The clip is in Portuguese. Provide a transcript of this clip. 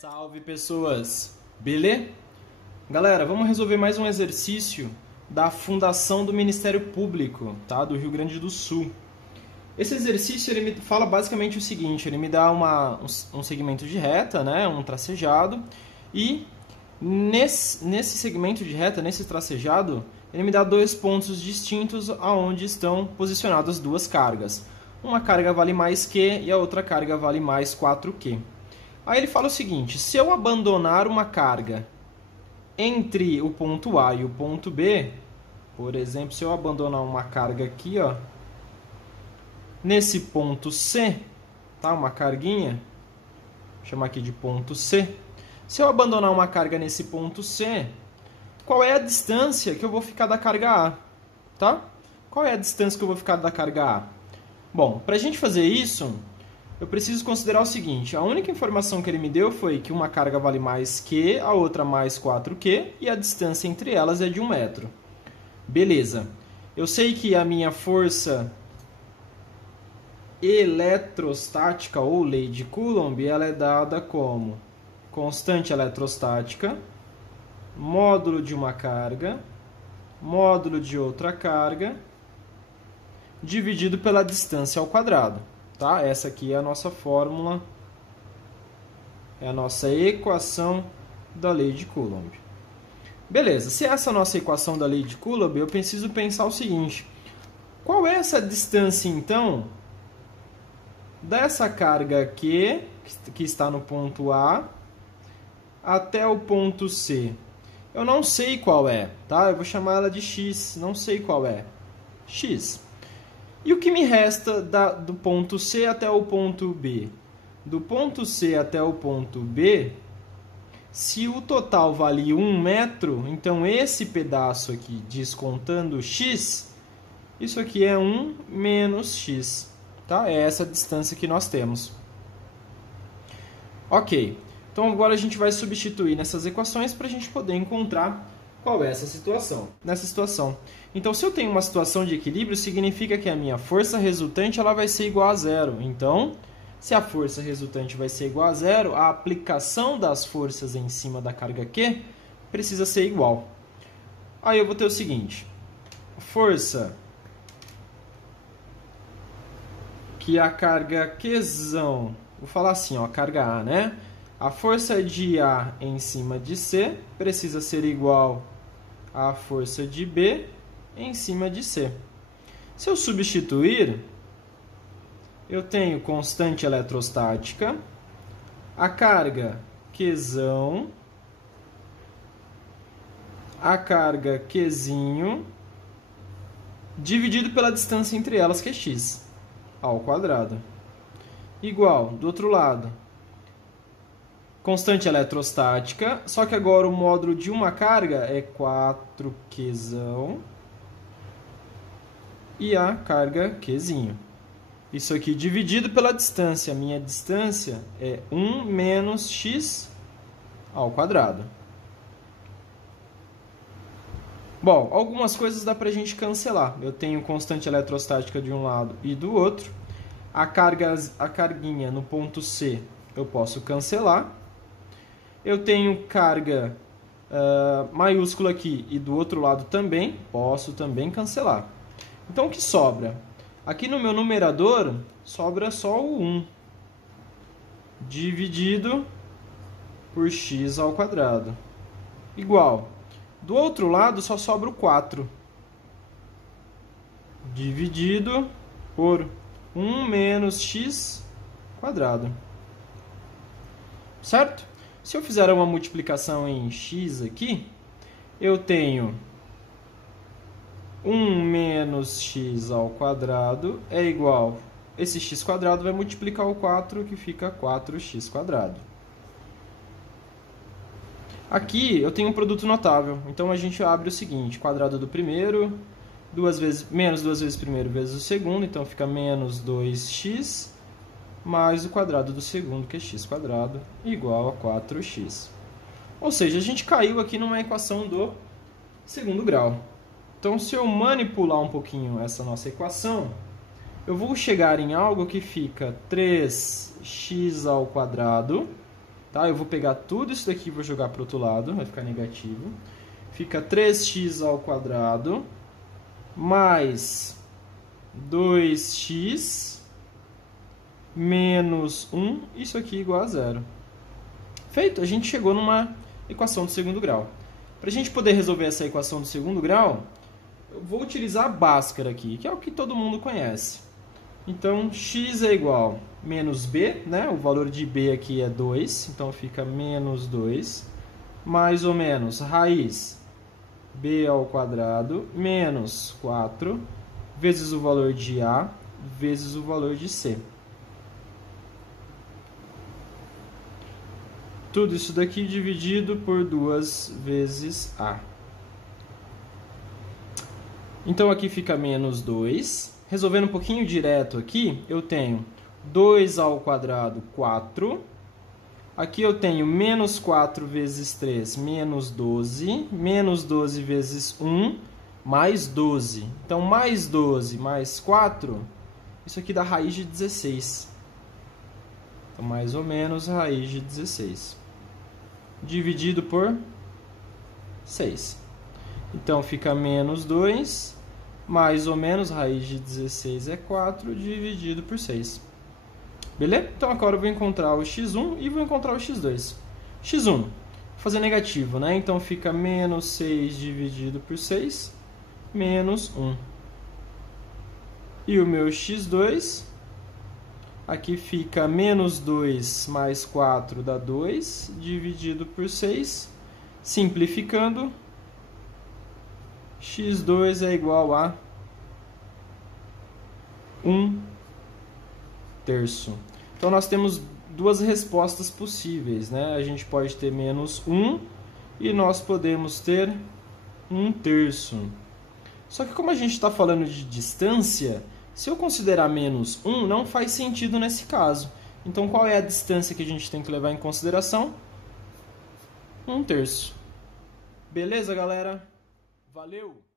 Salve pessoas, beleza? Galera, vamos resolver mais um exercício da Fundação do Ministério Público, tá? Do Rio Grande do Sul. Esse exercício ele me fala basicamente o seguinte, ele me dá um segmento de reta, né? Um tracejado, e nesse segmento de reta, nesse tracejado, ele me dá dois pontos distintos aonde estão posicionadas duas cargas. Uma carga vale mais Q e a outra carga vale mais 4Q. Aí ele fala o seguinte, se eu abandonar uma carga entre o ponto A e o ponto B, por exemplo, se eu abandonar uma carga aqui, ó, nesse ponto C, tá? Uma carguinha, vou chamar aqui de ponto C. Se eu abandonar uma carga nesse ponto C, qual é a distância que eu vou ficar da carga A, tá? Qual é a distância que eu vou ficar da carga A? Bom, para a gente fazer isso, eu preciso considerar o seguinte, a única informação que ele me deu foi que uma carga vale mais Q, a outra mais 4Q, e a distância entre elas é de 1 metro. Beleza. Eu sei que a minha força eletrostática, ou lei de Coulomb, ela é dada como constante eletrostática, módulo de uma carga, módulo de outra carga, dividido pela distância ao quadrado. Tá? Essa aqui é a nossa fórmula, é a nossa equação da lei de Coulomb. Beleza, se essa é a nossa equação da lei de Coulomb, eu preciso pensar o seguinte, qual é essa distância, então, dessa carga Q, que está no ponto A, até o ponto C? Eu não sei qual é, tá? Eu vou chamar ela de X, não sei qual é. X. E o que me resta do ponto C até o ponto B? Do ponto C até o ponto B, se o total vale 1 metro, então esse pedaço aqui, descontando x, isso aqui é 1 menos x. Tá? É essa a distância que nós temos. Ok, então agora a gente vai substituir nessas equações para a gente poder encontrar qual é essa situação. Nessa situação. Então, se eu tenho uma situação de equilíbrio, significa que a minha força resultante ela vai ser igual a zero. Então, se a força resultante vai ser igual a zero, a aplicação das forças em cima da carga Q precisa ser igual. Aí eu vou ter o seguinte, força que a carga Qzão, vou falar assim, ó, carga A, né? A força de A em cima de C precisa ser igual à força de B em cima de C. Se eu substituir, eu tenho constante eletrostática, a carga Qzão, a carga Qzinho, dividido pela distância entre elas, que é x, ao quadrado. Igual, do outro lado, constante eletrostática, só que agora o módulo de uma carga é 4Qzão e a carga Qzinho. Isso aqui dividido pela distância. A minha distância é 1 menos x ao quadrado. Bom, algumas coisas dá pra gente cancelar. Eu tenho constante eletrostática de um lado e do outro. A carguinha no ponto C eu posso cancelar. Eu tenho carga maiúscula aqui e do outro lado também, posso também cancelar. Então o que sobra? Aqui no meu numerador sobra só o 1, dividido por x ao quadrado, igual. Do outro lado só sobra o 4, dividido por 1 menos x quadrado. Certo? Se eu fizer uma multiplicação em x aqui, eu tenho 1 menos x ao quadrado é igual, esse x quadrado vai multiplicar o 4, que fica 4x quadrado. Aqui eu tenho um produto notável, então a gente abre o seguinte, quadrado do primeiro, menos 2 vezes o primeiro vezes o segundo, então fica menos 2x, mais o quadrado do segundo, que é x quadrado, igual a 4x. Ou seja, a gente caiu aqui numa equação do segundo grau. Então, se eu manipular um pouquinho essa nossa equação, eu vou chegar em algo que fica 3x ao quadrado Tá? Eu vou pegar tudo isso daqui e vou jogar para o outro lado, vai ficar negativo. Fica 3x ao quadrado mais 2x menos 1, isso aqui igual a zero. Feito, a gente chegou numa equação do segundo grau. Para a gente poder resolver essa equação do segundo grau, eu vou utilizar a Bhaskara aqui, que é o que todo mundo conhece. Então, x é igual a menos b, né? O valor de b aqui é 2, então fica menos 2, mais ou menos raiz b ao quadrado menos 4 vezes o valor de a vezes o valor de c. Tudo isso daqui dividido por 2 vezes a. Então aqui fica menos 2. Resolvendo um pouquinho direto aqui, eu tenho 2 ao quadrado, 4. Aqui eu tenho menos 4 vezes 3, menos 12. Menos 12 vezes 1, mais 12. Então, mais 12 mais 4, isso aqui dá raiz de 16. Então, mais ou menos raiz de 16. Dividido por 6. Então, fica menos 2, mais ou menos raiz de 16 é 4, dividido por 6. Beleza? Então, agora eu vou encontrar o x1 e vou encontrar o x2. x1, vou fazer negativo, né? Então, fica menos 6 dividido por 6, menos 1. E o meu x2, aqui fica menos 2 mais 4 dá 2, dividido por 6. Simplificando, x2 é igual a 1 terço. Então, nós temos duas respostas possíveis, né? A gente pode ter menos 1 e nós podemos ter 1 terço. Só que como a gente está falando de distância, se eu considerar menos 1, não faz sentido nesse caso. Então, qual é a distância que a gente tem que levar em consideração? 1 terço. Beleza, galera? Valeu!